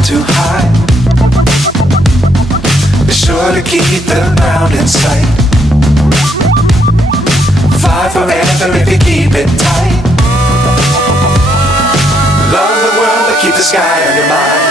fly too high. Be sure to keep the ground in sight. Fly forever if you keep it tight. Love the world but keep the sky on your mind.